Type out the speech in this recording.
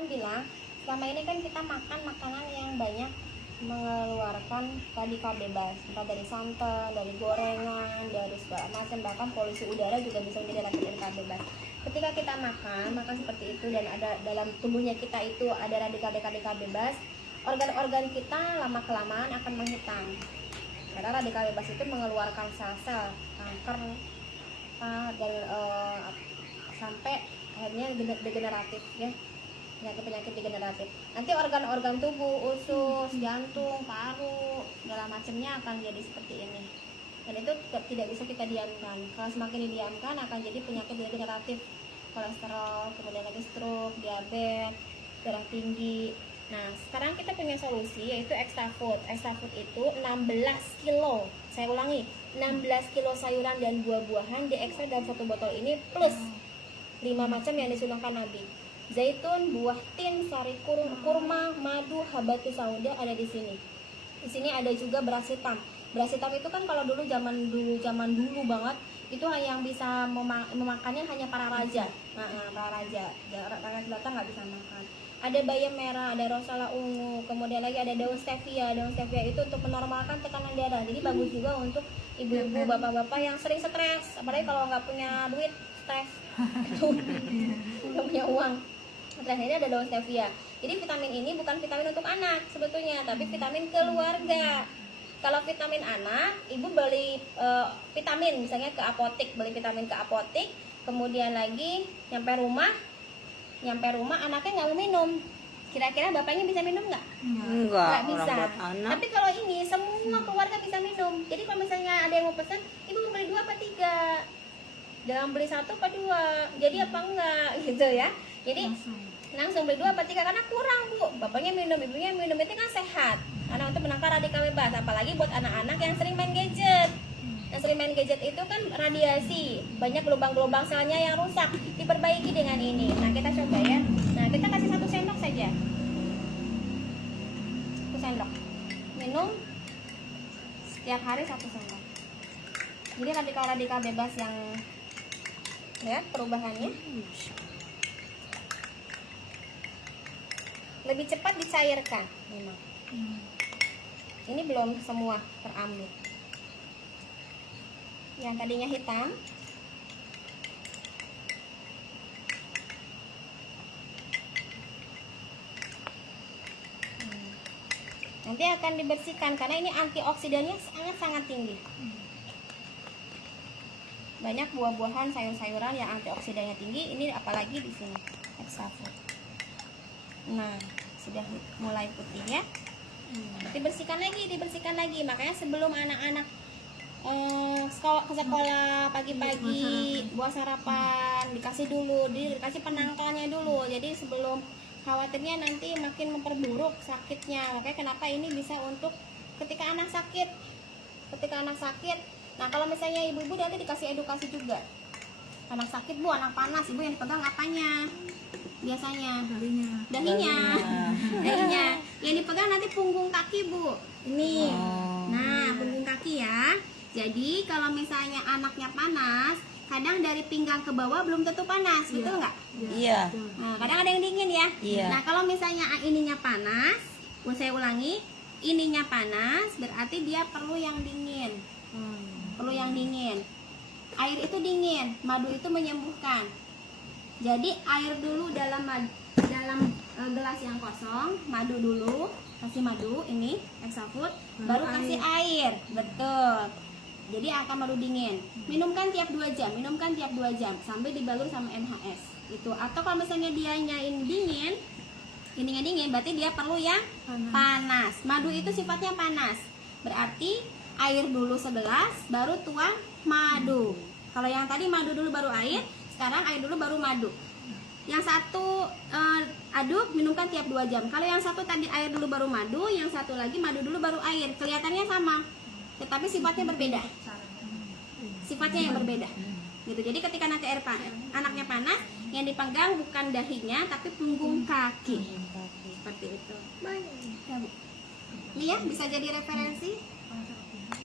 kan bilang selama ini kan kita makan makanan yang banyak mengeluarkan radikal bebas, entah dari santan, dari gorengan, dari segala macam, bahkan polusi udara juga bisa menjadi radikal bebas. Ketika kita makan seperti itu dan ada dalam tubuhnya kita itu ada radikal bebas, organ-organ kita lama kelamaan akan menghitam. Karena radikal bebas itu mengeluarkan sel-sel kanker dan sampai akhirnya degeneratif ya. Penyakit degeneratif. Nanti organ-organ tubuh, usus, jantung, paru, segala macamnya akan jadi seperti ini. Dan itu tidak bisa kita diamkan. Kalau semakin didiamkan akan jadi penyakit degeneratif, kolesterol, kemudian lagi stroke, diabetes, darah tinggi. Nah, sekarang kita punya solusi yaitu extra food. Extra food itu 16 kilo. Saya ulangi, 16 kilo sayuran dan buah-buahan diekstrak dalam satu botol ini plus 5 macam yang disunahkan Nabi. Zaitun, buah tin, sari kurma, madu, habatus sauda ada di sini. Di sini ada juga beras hitam. Beras hitam itu kan kalau dulu zaman dulu banget itu yang bisa memakannya hanya para raja. Para raja. Rakyat selatan nggak bisa makan. Ada bayam merah, ada rosella ungu, kemudian lagi ada daun stevia. Daun stevia itu untuk menormalkan tekanan darah. Jadi bagus juga untuk ibu-ibu, bapak-bapak yang sering stres. Apalagi kalau nggak punya duit, stres. Nggak punya uang. Terakhirnya ada daun stevia. Jadi vitamin ini bukan vitamin untuk anak sebetulnya, tapi vitamin keluarga. Kalau vitamin anak, ibu beli vitamin misalnya ke apotek, beli vitamin ke apotek, kemudian lagi nyampe rumah anaknya nggak mau minum. Kira-kira bapaknya bisa minum nggak? Nggak bisa. Tapi kalau ini semua keluarga bisa minum. Jadi kalau misalnya ada yang mau pesan, ibu mau beli 2 apa 3? Jangan beli 1 apa 2. Jadi apa enggak gitu ya. Jadi langsung beli 2 apa 3 karena kurang bu. Bapaknya minum, ibunya minum, itu kan sehat. Karena untuk menangkal radikal bebas, apalagi buat anak-anak yang sering main gadget. Yang sering main gadget itu kan radiasi, banyak gelombang-gelombang selnya yang rusak. Diperbaiki dengan ini. Nah kita coba ya. Nah kita kasih 1 sendok saja. 1 sendok. Minum setiap hari 1 sendok. Jadi radikal bebas yang lihat perubahannya. Lebih cepat dicairkan memang. Ini belum semua terambil. Yang tadinya hitam nanti akan dibersihkan karena ini antioksidannya sangat-sangat tinggi. Banyak buah-buahan, sayur-sayuran yang antioksidannya tinggi. Ini apalagi di sini extra food. Nah, sudah mulai putih ya. Dibersihkan lagi. Makanya sebelum anak-anak ke sekolah pagi-pagi buat sarapan dikasih penangkalnya dulu. Jadi sebelum khawatirnya nanti makin memperburuk sakitnya. Makanya kenapa ini bisa untuk ketika anak sakit. Nah kalau misalnya ibu-ibu nanti dikasih edukasi juga. Anak sakit bu, anak panas, ibu yang dipegang apanya? Biasanya dahinya. Yang dipegang nanti punggung kaki bu. Ini. Nah punggung kaki ya. Jadi kalau misalnya anaknya panas, kadang dari pinggang ke bawah belum tentu panas, betul nggak? Iya. Nah, kadang ada yang dingin ya. Iya. Nah kalau misalnya ininya panas, saya ulangi, ininya panas berarti dia perlu yang dingin. Perlu yang dingin. Air itu dingin, madu itu menyembuhkan. Jadi air dulu dalam gelas yang kosong, madu dulu, kasih madu ini extra food, baru kasih air, betul. Jadi akan madu dingin. Minumkan tiap 2 jam sampai dibalur sama NHS. Itu. Atau kalau misalnya dianya ini dingin, berarti dia perlu yang panas. Madu itu sifatnya panas. Berarti air dulu segelas, baru tuang madu. Kalau yang tadi madu dulu baru air, sekarang air dulu baru madu. Yang satu aduk, minumkan tiap 2 jam. Kalau yang satu tadi air dulu baru madu, yang satu lagi madu dulu baru air. Kelihatannya sama, tetapi sifatnya berbeda. Sifatnya yang berbeda. Gitu. Jadi ketika nanti anaknya panas, yang dipegang bukan dahinya, tapi punggung kaki. Seperti itu. Ya, Bu. Ini ya bisa jadi referensi.